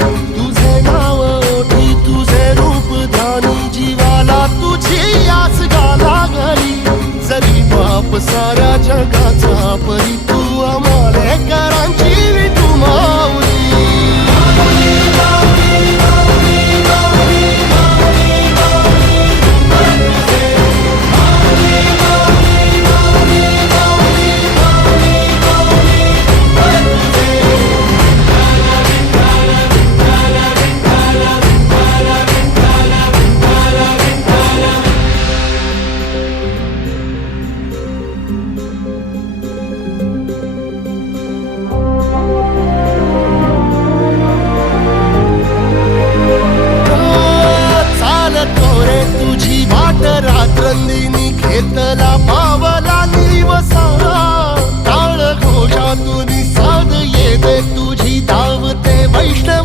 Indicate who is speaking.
Speaker 1: Thank you. virtude